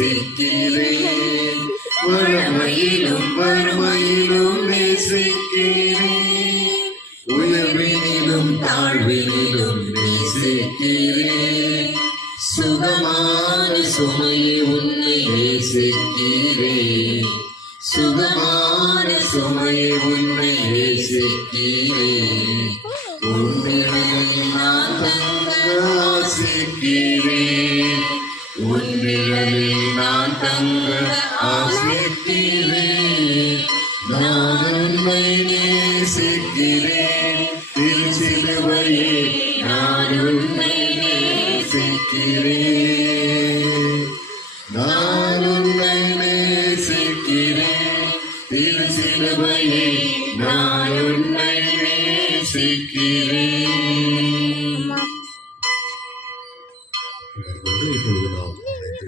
நேசிக்கிறேன், வளமையிலும் வறுமையிலும் நேசிக்கிறேன், உயர்வினிலும் தாழ்வினிலும் நேசிக்கிறேன், சுகமான சுமையை உன்னை நேசிக்கிறேன், சுகமான சுமையை உன்னை நேசிக்கிறேன், உன்னிடத்தில் நான் தங்க ஆசிக்கிறேன், உன்னிடத்தில் நான் தங்க ஆசிக்கிறேன், நான்